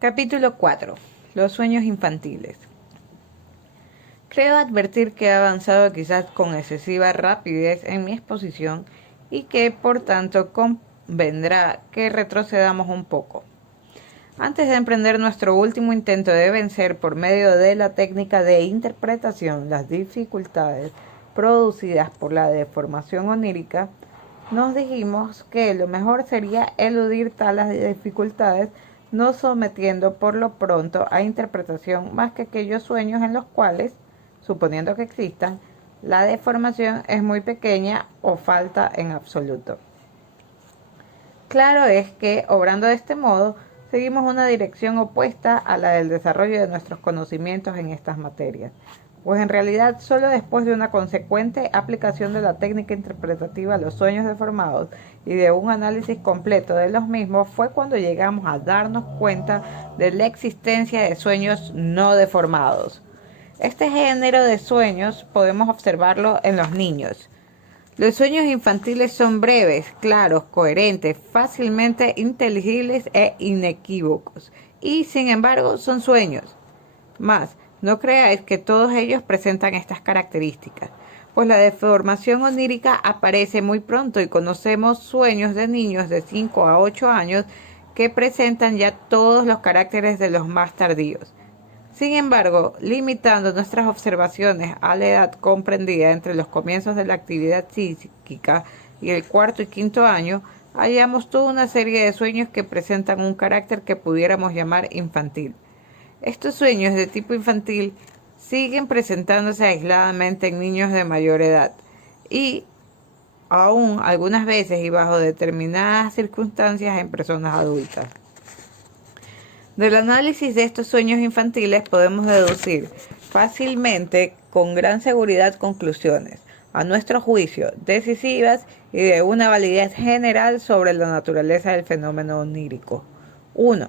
Capítulo 4. Los sueños infantiles. Creo advertir que he avanzado quizás con excesiva rapidez en mi exposición y que, por tanto, convendrá que retrocedamos un poco. Antes de emprender nuestro último intento de vencer por medio de la técnica de interpretación las dificultades producidas por la deformación onírica, nos dijimos que lo mejor sería eludir tales dificultades no sometiendo por lo pronto a interpretación más que aquellos sueños en los cuales, suponiendo que existan, la deformación es muy pequeña o falta en absoluto. Claro es que, obrando de este modo, seguimos una dirección opuesta a la del desarrollo de nuestros conocimientos en estas materias, pues en realidad solo después de una consecuente aplicación de la técnica interpretativa a los sueños deformados y de un análisis completo de los mismos fue cuando llegamos a darnos cuenta de la existencia de sueños no deformados. Este género de sueños podemos observarlo en los niños. Los sueños infantiles son breves, claros, coherentes, fácilmente inteligibles e inequívocos, y sin embargo son sueños. Más, no creáis que todos ellos presentan estas características, pues la deformación onírica aparece muy pronto y conocemos sueños de niños de 5 a 8 años que presentan ya todos los caracteres de los más tardíos. Sin embargo, limitando nuestras observaciones a la edad comprendida entre los comienzos de la actividad psíquica y el cuarto y quinto año, hallamos toda una serie de sueños que presentan un carácter que pudiéramos llamar infantil. Estos sueños de tipo infantil siguen presentándose aisladamente en niños de mayor edad y aún algunas veces y bajo determinadas circunstancias en personas adultas. Del análisis de estos sueños infantiles podemos deducir fácilmente, con gran seguridad, conclusiones, a nuestro juicio, decisivas y de una validez general sobre la naturaleza del fenómeno onírico. 1.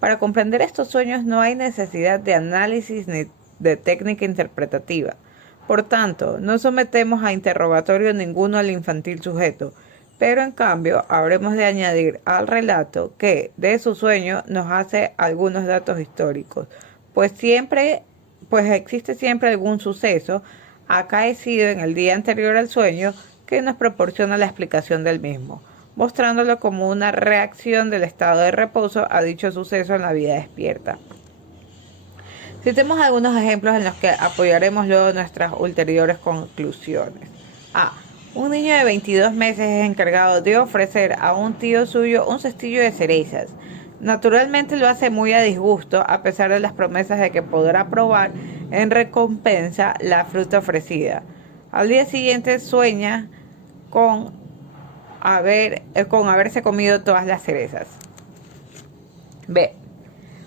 Para comprender estos sueños no hay necesidad de análisis ni de técnica interpretativa. Por tanto, no sometemos a interrogatorio ninguno al infantil sujeto, pero en cambio habremos de añadir al relato que de su sueño nos hace algunos datos históricos, pues existe siempre algún suceso acaecido en el día anterior al sueño que nos proporciona la explicación del mismo, mostrándolo como una reacción del estado de reposo a dicho suceso en la vida despierta. Citemos algunos ejemplos en los que apoyaremos luego nuestras ulteriores conclusiones. A. Un niño de 22 meses es encargado de ofrecer a un tío suyo un cestillo de cerezas. Naturalmente lo hace muy a disgusto, a pesar de las promesas de que podrá probar en recompensa la fruta ofrecida. Al día siguiente sueña con haberse comido todas las cerezas. B.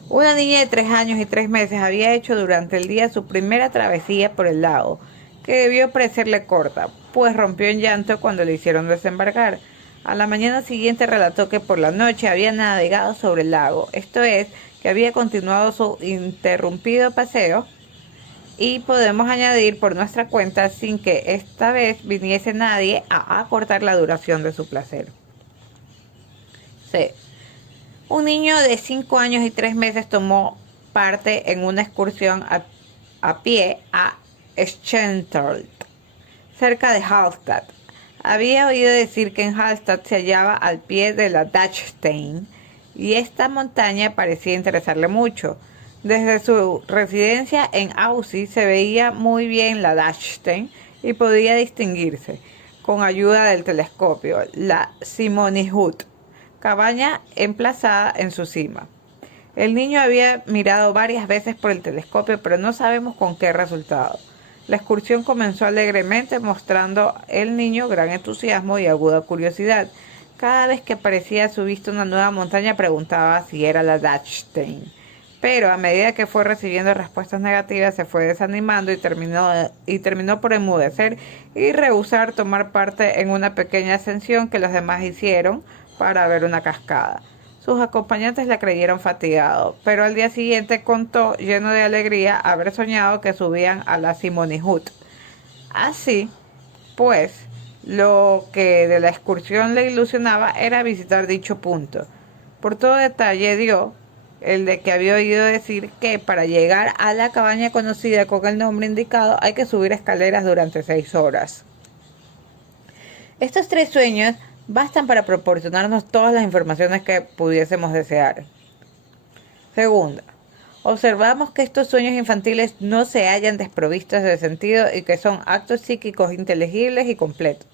Una niña de 3 años y 3 meses había hecho durante el día su primera travesía por el lago, que debió parecerle corta, pues rompió en llanto cuando le hicieron desembarcar. A la mañana siguiente relató que por la noche había navegado sobre el lago, esto es, que había continuado su interrumpido paseo, y podemos añadir por nuestra cuenta sin que esta vez viniese nadie a acortar la duración de su placer. C. Un niño de 5 años y 3 meses tomó parte en una excursión a pie a Schenthal, cerca de Hallstatt. Había oído decir que en Hallstatt se hallaba al pie de la Dachstein y esta montaña parecía interesarle mucho. Desde su residencia en Aussee se veía muy bien la Dachstein y podía distinguirse, con ayuda del telescopio, la Simonihut, cabaña emplazada en su cima. El niño había mirado varias veces por el telescopio, pero no sabemos con qué resultado. La excursión comenzó alegremente, mostrando el niño gran entusiasmo y aguda curiosidad. Cada vez que aparecía a su vista una nueva montaña preguntaba si era la Dachstein. Pero a medida que fue recibiendo respuestas negativas se fue desanimando y terminó por enmudecer y rehusar tomar parte en una pequeña ascensión que los demás hicieron para ver una cascada. Sus acompañantes le creyeron fatigado, pero al día siguiente contó, lleno de alegría, haber soñado que subían a la Simonihut. Así, pues, lo que de la excursión le ilusionaba era visitar dicho punto. Por todo detalle dio, el de que había oído decir que para llegar a la cabaña conocida con el nombre indicado hay que subir escaleras durante 6 horas. Estos 3 sueños bastan para proporcionarnos todas las informaciones que pudiésemos desear. Segunda, observamos que estos sueños infantiles no se hallan desprovistos de sentido y que son actos psíquicos inteligibles y completos,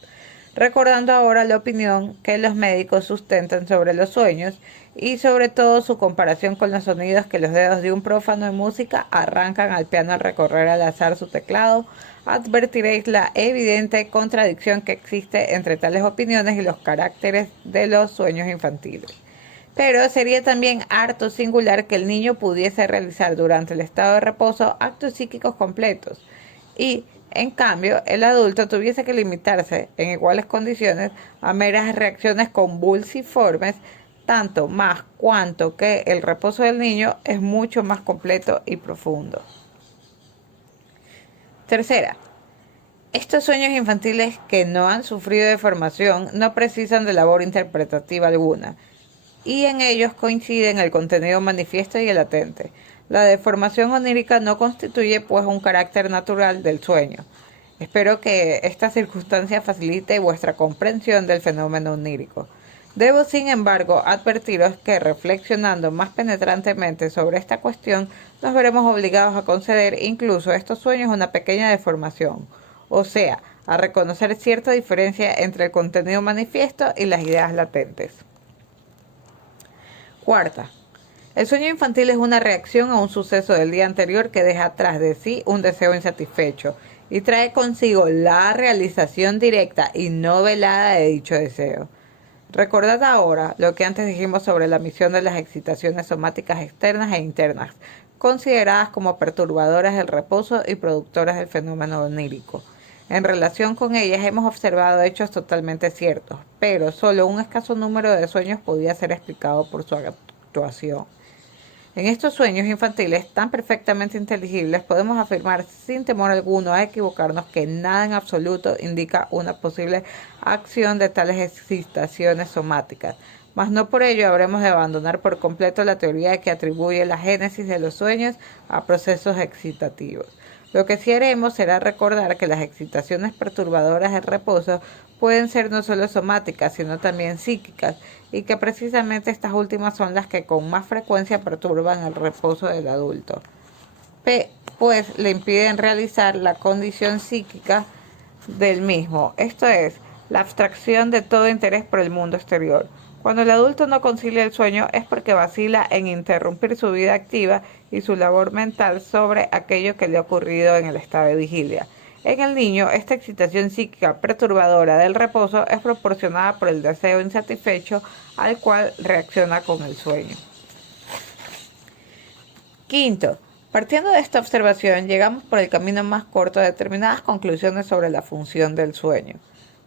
recordando ahora la opinión que los médicos sustentan sobre los sueños y sobre todo su comparación con los sonidos que los dedos de un prófano en música arrancan al piano al recorrer al azar su teclado. Advertiréis la evidente contradicción que existe entre tales opiniones y los caracteres de los sueños infantiles. Pero sería también harto singular que el niño pudiese realizar durante el estado de reposo actos psíquicos completos y, en cambio, el adulto tuviese que limitarse, en iguales condiciones, a meras reacciones convulsiformes, tanto más cuanto que el reposo del niño es mucho más completo y profundo. Tercera, estos sueños infantiles que no han sufrido deformación no precisan de labor interpretativa alguna, y en ellos coinciden el contenido manifiesto y el latente. La deformación onírica no constituye pues un carácter natural del sueño. Espero que esta circunstancia facilite vuestra comprensión del fenómeno onírico. Debo, sin embargo, advertiros que reflexionando más penetrantemente sobre esta cuestión, nos veremos obligados a conceder incluso a estos sueños una pequeña deformación, o sea, a reconocer cierta diferencia entre el contenido manifiesto y las ideas latentes. Cuarta, el sueño infantil es una reacción a un suceso del día anterior que deja atrás de sí un deseo insatisfecho y trae consigo la realización directa y no velada de dicho deseo. Recordad ahora lo que antes dijimos sobre la misión de las excitaciones somáticas externas e internas, consideradas como perturbadoras del reposo y productoras del fenómeno onírico. En relación con ellas hemos observado hechos totalmente ciertos, pero solo un escaso número de sueños podía ser explicado por su actuación. En estos sueños infantiles tan perfectamente inteligibles podemos afirmar sin temor alguno a equivocarnos que nada en absoluto indica una posible acción de tales excitaciones somáticas, mas no por ello habremos de abandonar por completo la teoría que atribuye la génesis de los sueños a procesos excitativos. Lo que sí haremos será recordar que las excitaciones perturbadoras del reposo pueden ser no solo somáticas, sino también psíquicas, y que precisamente estas últimas son las que con más frecuencia perturban el reposo del adulto, pues le impiden realizar la condición psíquica del mismo, esto es, la abstracción de todo interés por el mundo exterior. Cuando el adulto no concilia el sueño es porque vacila en interrumpir su vida activa y su labor mental sobre aquello que le ha ocurrido en el estado de vigilia. En el niño, esta excitación psíquica perturbadora del reposo es proporcionada por el deseo insatisfecho al cual reacciona con el sueño. Quinto, partiendo de esta observación, llegamos por el camino más corto a determinadas conclusiones sobre la función del sueño.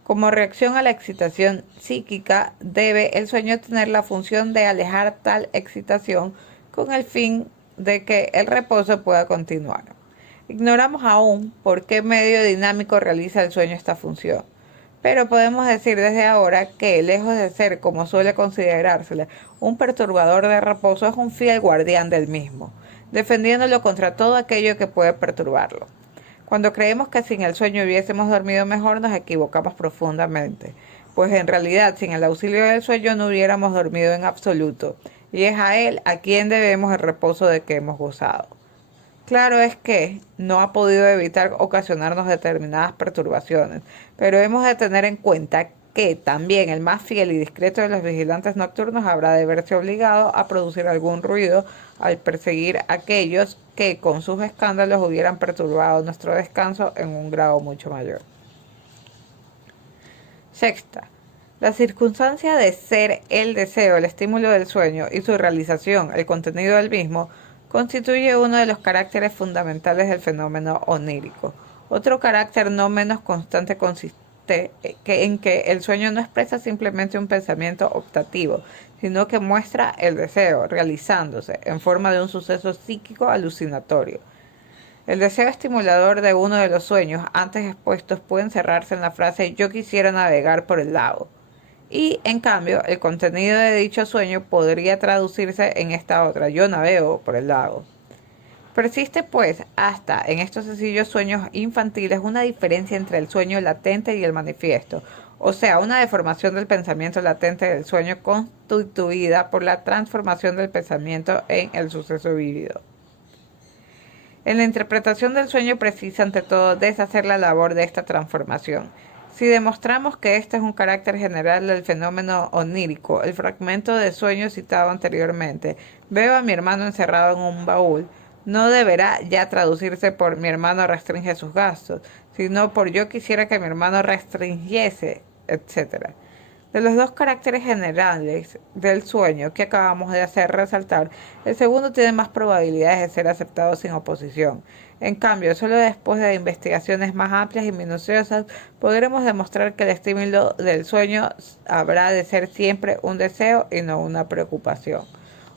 Como reacción a la excitación psíquica, debe el sueño tener la función de alejar tal excitación con el fin de que el reposo pueda continuar. Ignoramos aún por qué medio dinámico realiza el sueño esta función, pero podemos decir desde ahora que, lejos de ser, como suele considerársele, un perturbador de reposo, es un fiel guardián del mismo, defendiéndolo contra todo aquello que puede perturbarlo. Cuando creemos que sin el sueño hubiésemos dormido mejor, nos equivocamos profundamente, pues en realidad sin el auxilio del sueño no hubiéramos dormido en absoluto, y es a él a quien debemos el reposo de que hemos gozado. Claro es que no ha podido evitar ocasionarnos determinadas perturbaciones, pero hemos de tener en cuenta que también el más fiel y discreto de los vigilantes nocturnos habrá de verse obligado a producir algún ruido al perseguir a aquellos que con sus escándalos hubieran perturbado nuestro descanso en un grado mucho mayor. Sexta, la circunstancia de ser el deseo, el estímulo del sueño y su realización, el contenido del mismo, constituye uno de los caracteres fundamentales del fenómeno onírico. Otro carácter no menos constante consiste en que el sueño no expresa simplemente un pensamiento optativo, sino que muestra el deseo realizándose en forma de un suceso psíquico alucinatorio. El deseo estimulador de uno de los sueños antes expuestos puede encerrarse en la frase «yo quisiera navegar por el lago», Y en cambio, el contenido de dicho sueño podría traducirse en esta otra: yo navego por el lago. Persiste pues hasta en estos sencillos sueños infantiles una diferencia entre el sueño latente y el manifiesto, o sea, una deformación del pensamiento latente del sueño constituida por la transformación del pensamiento en el suceso vivido. En la interpretación del sueño precisa ante todo deshacer la labor de esta transformación. Si demostramos que este es un carácter general del fenómeno onírico, el fragmento de sueño citado anteriormente, veo a mi hermano encerrado en un baúl, no deberá ya traducirse por mi hermano restringe sus gastos, sino por yo quisiera que mi hermano restringiese, etc. De los dos caracteres generales del sueño que acabamos de hacer resaltar, el segundo tiene más probabilidades de ser aceptado sin oposición. En cambio, solo después de investigaciones más amplias y minuciosas podremos demostrar que el estímulo del sueño habrá de ser siempre un deseo y no una preocupación,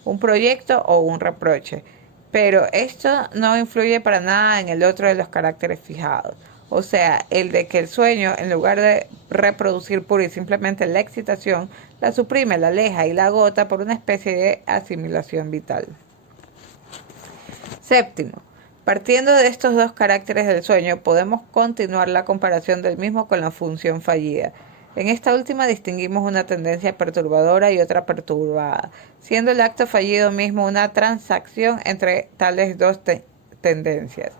un proyecto o un reproche. Pero esto no influye para nada en el otro de los caracteres fijados, o sea, el de que el sueño, en lugar de reproducir pura y simplemente la excitación, la suprime, la aleja y la agota por una especie de asimilación vital. Séptimo, partiendo de estos dos caracteres del sueño, podemos continuar la comparación del mismo con la función fallida. En esta última distinguimos una tendencia perturbadora y otra perturbada, siendo el acto fallido mismo una transacción entre tales dos tendencias.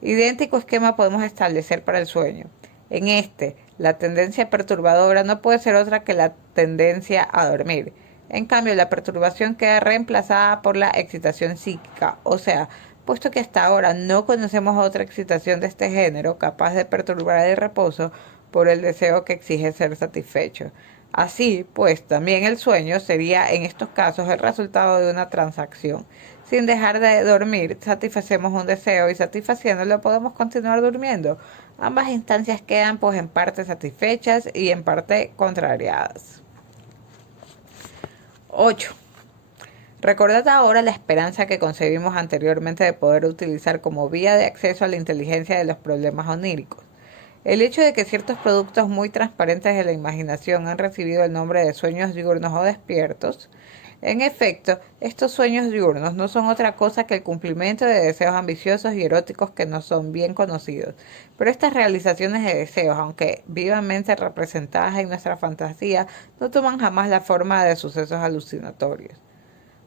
Idéntico esquema podemos establecer para el sueño. En este, la tendencia perturbadora no puede ser otra que la tendencia a dormir. En cambio, la perturbación queda reemplazada por la excitación psíquica, o sea, puesto que hasta ahora no conocemos otra excitación de este género capaz de perturbar el reposo por el deseo que exige ser satisfecho. Así, pues, también el sueño sería en estos casos el resultado de una transacción. Sin dejar de dormir, satisfacemos un deseo y satisfaciéndolo podemos continuar durmiendo. Ambas instancias quedan pues en parte satisfechas y en parte contrariadas. 8. Recordad ahora la esperanza que concebimos anteriormente de poder utilizar como vía de acceso a la inteligencia de los problemas oníricos. El hecho de que ciertos productos muy transparentes de la imaginación han recibido el nombre de sueños diurnos o despiertos. En efecto, estos sueños diurnos no son otra cosa que el cumplimiento de deseos ambiciosos y eróticos que no son bien conocidos. Pero estas realizaciones de deseos, aunque vivamente representadas en nuestra fantasía, no toman jamás la forma de sucesos alucinatorios.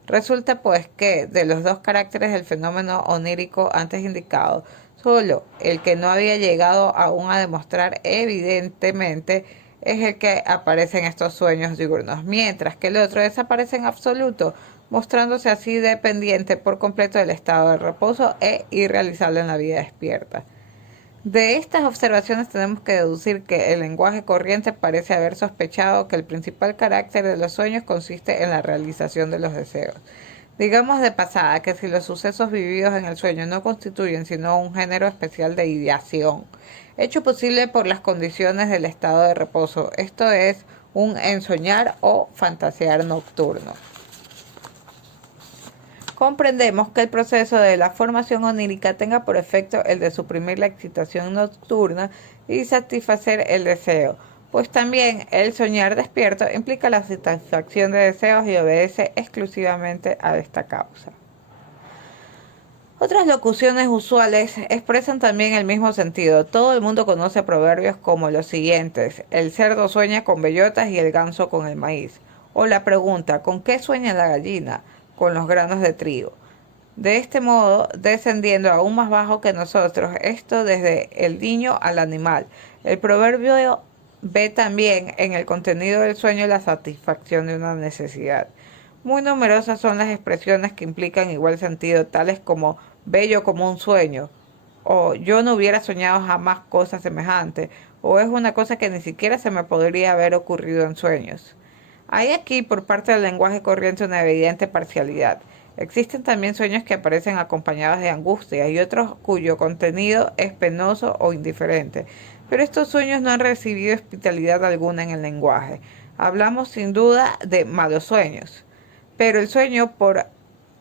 Resulta pues que, de los dos caracteres del fenómeno onírico antes indicado, solo el que no había llegado aún a demostrar evidentemente es el que aparece en estos sueños diurnos, mientras que el otro desaparece en absoluto, mostrándose así dependiente por completo del estado de reposo e irrealizable en la vida despierta. De estas observaciones tenemos que deducir que el lenguaje corriente parece haber sospechado que el principal carácter de los sueños consiste en la realización de los deseos. Digamos de pasada que si los sucesos vividos en el sueño no constituyen sino un género especial de ideación, hecho posible por las condiciones del estado de reposo, esto es, un ensoñar o fantasear nocturno. Comprendemos que el proceso de la formación onírica tenga por efecto el de suprimir la excitación nocturna y satisfacer el deseo, pues también el soñar despierto implica la satisfacción de deseos y obedece exclusivamente a esta causa. Otras locuciones usuales expresan también el mismo sentido. Todo el mundo conoce proverbios como los siguientes: el cerdo sueña con bellotas y el ganso con el maíz. O la pregunta: ¿con qué sueña la gallina? Con los granos de trigo. De este modo, descendiendo aún más bajo que nosotros, esto desde el niño al animal. El proverbio ve también en el contenido del sueño la satisfacción de una necesidad. Muy numerosas son las expresiones que implican igual sentido, tales como bello como un sueño, o yo no hubiera soñado jamás cosa semejante, o es una cosa que ni siquiera se me podría haber ocurrido en sueños. Hay aquí por parte del lenguaje corriente una evidente parcialidad. Existen también sueños que aparecen acompañados de angustia y otros cuyo contenido es penoso o indiferente. Pero estos sueños no han recibido hospitalidad alguna en el lenguaje. Hablamos sin duda de malos sueños. Pero el sueño por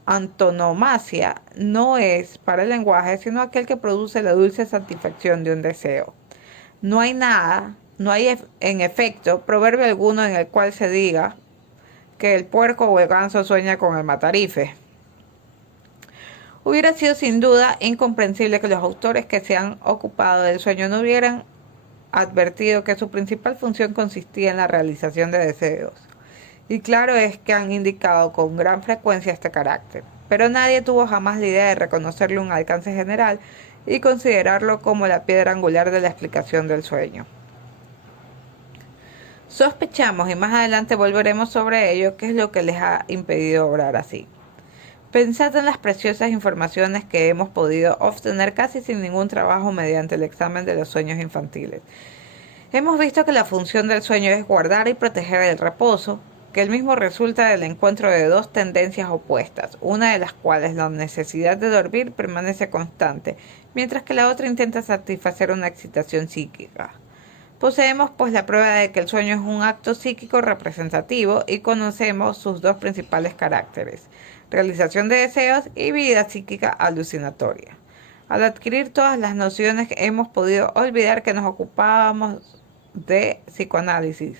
antonomasia no es para el lenguaje sino aquel que produce la dulce satisfacción de un deseo. No hay nada no hay en efecto proverbio alguno en el cual se diga que el puerco o el ganso sueña con el matarife. Hubiera sido sin duda incomprensible que los autores que se han ocupado del sueño no hubieran advertido que su principal función consistía en la realización de deseos. Y claro es que han indicado con gran frecuencia este carácter, pero nadie tuvo jamás la idea de reconocerle un alcance general y considerarlo como la piedra angular de la explicación del sueño. Sospechamos, y más adelante volveremos sobre ello, qué es lo que les ha impedido obrar así. Pensad en las preciosas informaciones que hemos podido obtener casi sin ningún trabajo mediante el examen de los sueños infantiles. Hemos visto que la función del sueño es guardar y proteger el reposo, que el mismo resulta del encuentro de dos tendencias opuestas, una de las cuales, la necesidad de dormir, permanece constante, mientras que la otra intenta satisfacer una excitación psíquica. Poseemos pues la prueba de que el sueño es un acto psíquico representativo y conocemos sus dos principales caracteres: realización de deseos y vida psíquica alucinatoria. Al adquirir todas las nociones hemos podido olvidar que nos ocupábamos de psicoanálisis,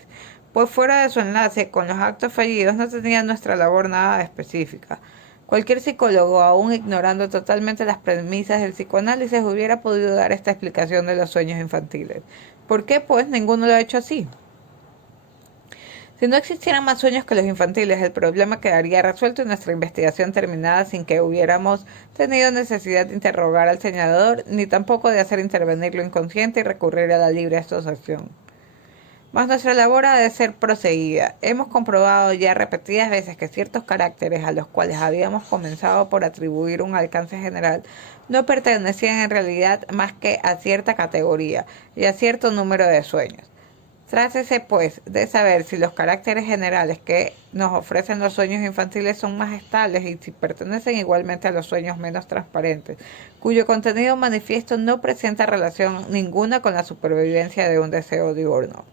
pues fuera de su enlace con los actos fallidos no tenía nuestra labor nada específica. Cualquier psicólogo, aún ignorando totalmente las premisas del psicoanálisis, hubiera podido dar esta explicación de los sueños infantiles. ¿Por qué? Pues ninguno lo ha hecho así. Si no existieran más sueños que los infantiles, el problema quedaría resuelto y nuestra investigación terminada sin que hubiéramos tenido necesidad de interrogar al soñador, ni tampoco de hacer intervenir lo inconsciente y recurrir a la libre asociación. Mas nuestra labor ha de ser proseguida. Hemos comprobado ya repetidas veces que ciertos caracteres a los cuales habíamos comenzado por atribuir un alcance general no pertenecían en realidad más que a cierta categoría y a cierto número de sueños. Trátese, pues, de saber si los caracteres generales que nos ofrecen los sueños infantiles son más estables y si pertenecen igualmente a los sueños menos transparentes, cuyo contenido manifiesto no presenta relación ninguna con la supervivencia de un deseo diurno.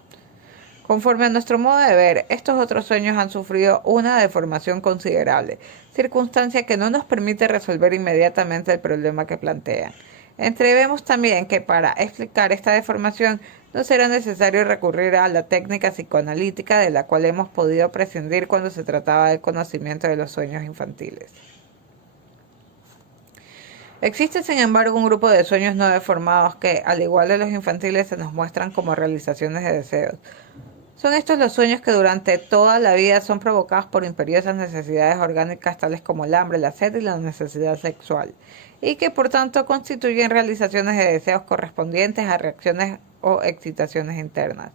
Conforme a nuestro modo de ver, estos otros sueños han sufrido una deformación considerable, circunstancia que no nos permite resolver inmediatamente el problema que plantean. Entrevemos también que para explicar esta deformación no será necesario recurrir a la técnica psicoanalítica de la cual hemos podido prescindir cuando se trataba del conocimiento de los sueños infantiles. Existe, sin embargo, un grupo de sueños no deformados que, al igual de los infantiles, se nos muestran como realizaciones de deseos. Son estos los sueños que durante toda la vida son provocados por imperiosas necesidades orgánicas tales como el hambre, la sed y la necesidad sexual, y que por tanto constituyen realizaciones de deseos correspondientes a reacciones o excitaciones internas.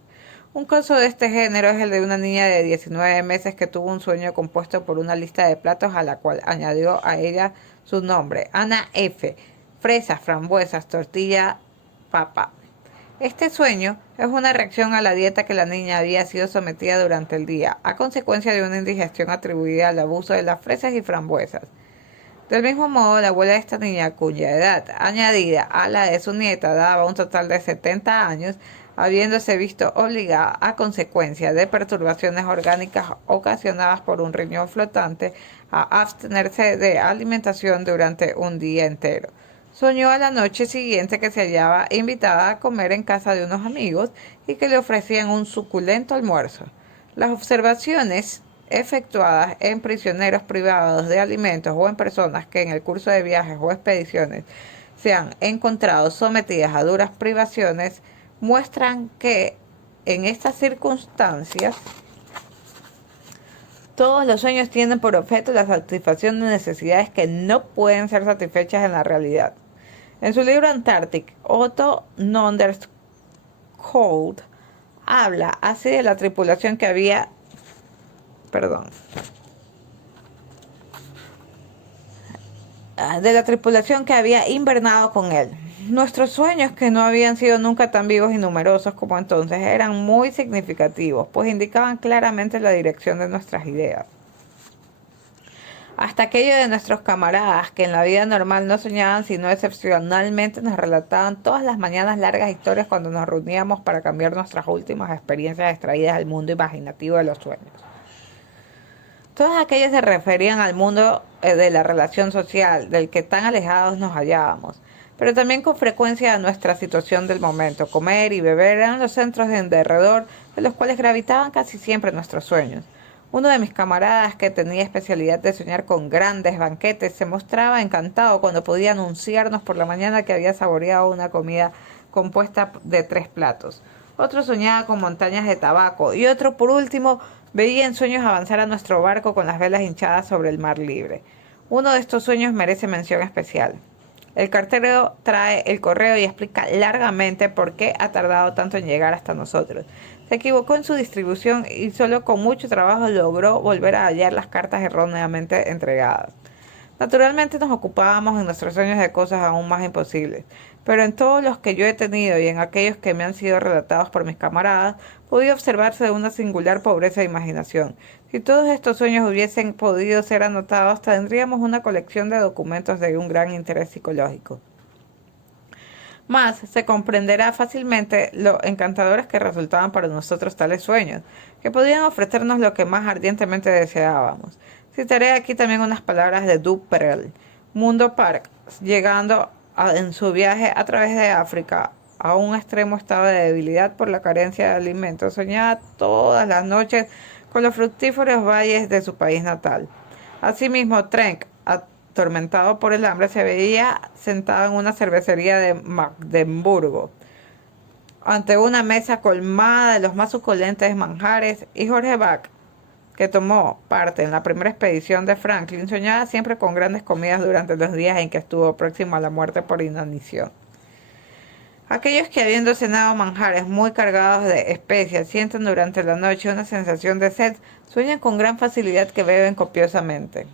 Un caso de este género es el de una niña de 19 meses que tuvo un sueño compuesto por una lista de platos a la cual añadió a ella su nombre: Ana F., fresas, frambuesas, tortilla, papa. Este sueño es una reacción a la dieta que la niña había sido sometida durante el día, a consecuencia de una indigestión atribuida al abuso de las fresas y frambuesas. Del mismo modo, la abuela de esta niña, cuya edad añadida a la de su nieta daba un total de 70 años, habiéndose visto obligada, a consecuencia de perturbaciones orgánicas ocasionadas por un riñón flotante, a abstenerse de alimentación durante un día entero. Soñó a la noche siguiente que se hallaba invitada a comer en casa de unos amigos y que le ofrecían un suculento almuerzo. Las observaciones efectuadas en prisioneros privados de alimentos o en personas que en el curso de viajes o expediciones se han encontrado sometidas a duras privaciones muestran que en estas circunstancias todos los sueños tienen por objeto la satisfacción de necesidades que no pueden ser satisfechas en la realidad. En su libro Antarctic, Otto Nordenskiöld habla así de la tripulación que había invernado con él. Nuestros sueños, que no habían sido nunca tan vivos y numerosos como entonces, eran muy significativos, pues indicaban claramente la dirección de nuestras ideas. Hasta aquello de nuestros camaradas, que en la vida normal no soñaban, sino excepcionalmente nos relataban todas las mañanas largas historias cuando nos reuníamos para cambiar nuestras últimas experiencias extraídas del mundo imaginativo de los sueños. Todas aquellas se referían al mundo de la relación social, del que tan alejados nos hallábamos. pero también con frecuencia a nuestra situación del momento. Comer y beber eran los centros de alrededor de los cuales gravitaban casi siempre nuestros sueños. Uno de mis camaradas, que tenía especialidad de soñar con grandes banquetes, se mostraba encantado cuando podía anunciarnos por la mañana que había saboreado una comida compuesta de 3 platos. Otro soñaba con montañas de tabaco y otro, por último, veía en sueños avanzar a nuestro barco con las velas hinchadas sobre el mar libre. Uno de estos sueños merece mención especial. El cartero trae el correo y explica largamente por qué ha tardado tanto en llegar hasta nosotros. Se equivocó en su distribución y solo con mucho trabajo logró volver a hallar las cartas erróneamente entregadas. Naturalmente nos ocupábamos en nuestros sueños de cosas aún más imposibles, pero en todos los que yo he tenido y en aquellos que me han sido relatados por mis camaradas, podía observarse una singular pobreza de imaginación. Si todos estos sueños hubiesen podido ser anotados, tendríamos una colección de documentos de un gran interés psicológico. Más se comprenderá fácilmente lo encantadores que resultaban para nosotros tales sueños, que podían ofrecernos lo que más ardientemente deseábamos. Citaré aquí también unas palabras de Duperrell. Mundo Park, llegando en su viaje a través de África a un extremo estado de debilidad por la carencia de alimentos, soñaba todas las noches con los fructíferos valles de su país natal. Asimismo, Trenck, atormentado por el hambre, se veía sentado en una cervecería de Magdeburgo, ante una mesa colmada de los más suculentes manjares, y Jorge Bach, que tomó parte en la primera expedición de Franklin, soñaba siempre con grandes comidas durante los días en que estuvo próximo a la muerte por inanición. Aquellos que, habiendo cenado manjares muy cargados de especias, sienten durante la noche una sensación de sed, sueñan con gran facilidad que beben copiosamente.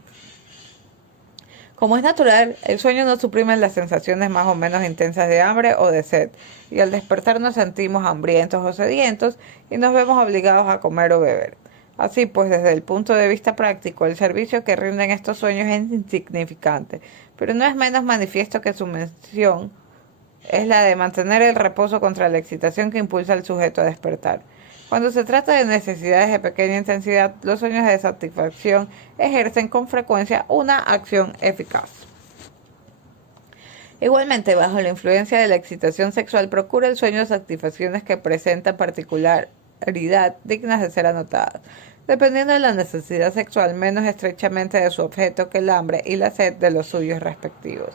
Como es natural, el sueño no suprime las sensaciones más o menos intensas de hambre o de sed, y al despertar nos sentimos hambrientos o sedientos y nos vemos obligados a comer o beber. Así pues, desde el punto de vista práctico, el servicio que rinden estos sueños es insignificante, pero no es menos manifiesto que su mención es la de mantener el reposo contra la excitación que impulsa al sujeto a despertar. Cuando se trata de necesidades de pequeña intensidad, los sueños de satisfacción ejercen con frecuencia una acción eficaz. Igualmente, bajo la influencia de la excitación sexual, procura el sueño satisfacciones que presentan particularidad dignas de ser anotadas, dependiendo de la necesidad sexual menos estrechamente de su objeto que el hambre y la sed de los suyos respectivos.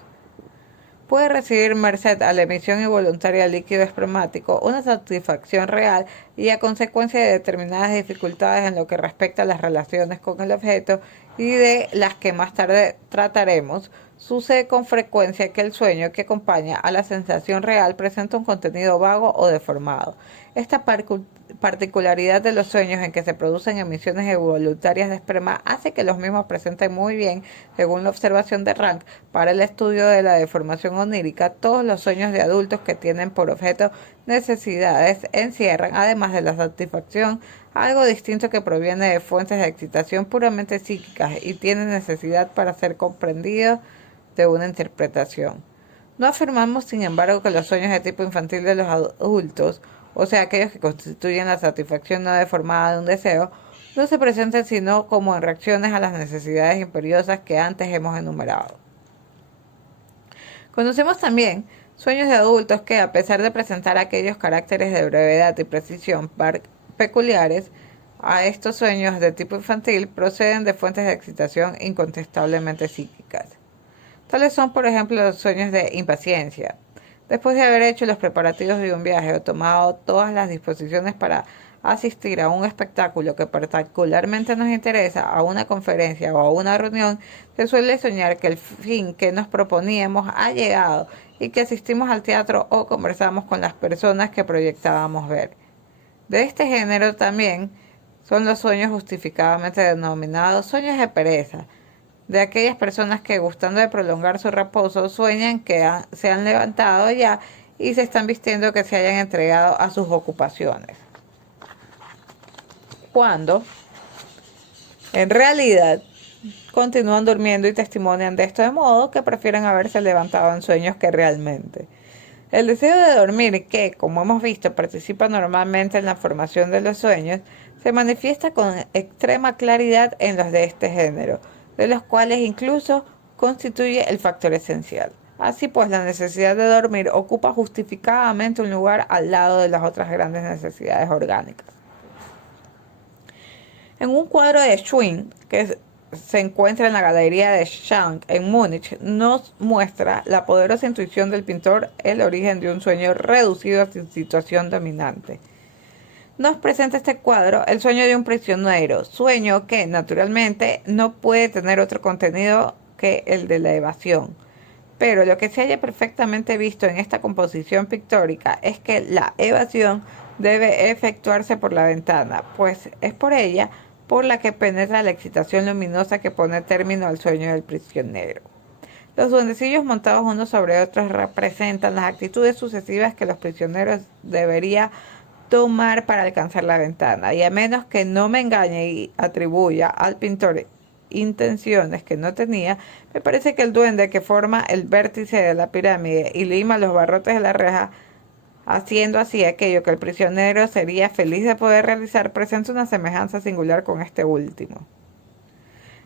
Puede recibir merced a la emisión involuntaria de líquido espermático una satisfacción real y a consecuencia de determinadas dificultades en lo que respecta a las relaciones con el objeto y de las que más tarde trataremos, sucede con frecuencia que el sueño que acompaña a la sensación real presenta un contenido vago o deformado. Esta particularidad de los sueños en que se producen emisiones involuntarias de esperma hace que los mismos presenten muy bien, según la observación de Rank, para el estudio de la deformación onírica, todos los sueños de adultos que tienen por objeto necesidades encierran, además de la satisfacción, algo distinto que proviene de fuentes de excitación puramente psíquicas y tiene necesidad para ser comprendido de una interpretación. No afirmamos, sin embargo, que los sueños de tipo infantil de los adultos, o sea, aquellos que constituyen la satisfacción no deformada de un deseo, no se presenten sino como en reacciones a las necesidades imperiosas que antes hemos enumerado. Conocemos también sueños de adultos que, a pesar de presentar aquellos caracteres de brevedad y precisión peculiares a estos sueños de tipo infantil, proceden de fuentes de excitación incontestablemente psíquicas. Tales son, por ejemplo, los sueños de impaciencia. Después de haber hecho los preparativos de un viaje o tomado todas las disposiciones para asistir a un espectáculo que particularmente nos interesa, a una conferencia o a una reunión, se suele soñar que el fin que nos proponíamos ha llegado y que asistimos al teatro o conversamos con las personas que proyectábamos ver. De este género también son los sueños justificadamente denominados sueños de pereza, de aquellas personas que, gustando de prolongar su reposo, sueñan que se han levantado ya y se están vistiendo que se hayan entregado a sus ocupaciones, cuando en realidad continúan durmiendo y testimonian de esto, de modo que prefieren haberse levantado en sueños que realmente. El deseo de dormir, que, como hemos visto, participa normalmente en la formación de los sueños, se manifiesta con extrema claridad en los de este género, de los cuales incluso constituye el factor esencial. Así pues, la necesidad de dormir ocupa justificadamente un lugar al lado de las otras grandes necesidades orgánicas. En un cuadro de Schwinn, se encuentra en la Galería de Schank en Múnich, nos muestra la poderosa intuición del pintor el origen de un sueño reducido a su situación dominante. Nos presenta este cuadro el sueño de un prisionero, sueño que naturalmente no puede tener otro contenido que el de la evasión. Pero lo que se haya perfectamente visto en esta composición pictórica es que la evasión debe efectuarse por la ventana, pues es por ella por la que penetra la excitación luminosa que pone término al sueño del prisionero. Los duendecillos montados unos sobre otros representan las actitudes sucesivas que los prisioneros deberían tomar para alcanzar la ventana, y a menos que no me engañe y atribuya al pintor intenciones que no tenía, me parece que el duende que forma el vértice de la pirámide y lima los barrotes de la reja, haciendo así aquello que el prisionero sería feliz de poder realizar, presenta una semejanza singular con este último.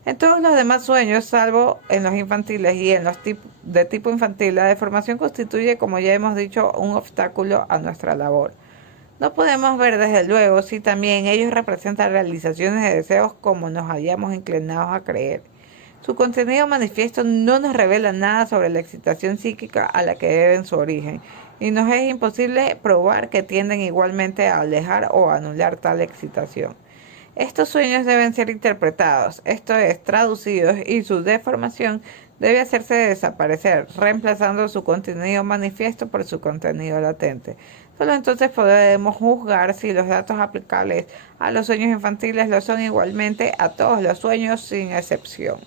En todos los demás sueños, salvo en los infantiles y en los de tipo infantil, la deformación constituye, como ya hemos dicho, un obstáculo a nuestra labor. No podemos ver desde luego si también ellos representan realizaciones de deseos como nos hayamos inclinados a creer. Su contenido manifiesto no nos revela nada sobre la excitación psíquica a la que deben su origen, y nos es imposible probar que tienden igualmente a alejar o a anular tal excitación. Estos sueños deben ser interpretados, esto es, traducidos, y su deformación debe hacerse desaparecer, reemplazando su contenido manifiesto por su contenido latente. Solo entonces podemos juzgar si los datos aplicables a los sueños infantiles lo son igualmente a todos los sueños sin excepción.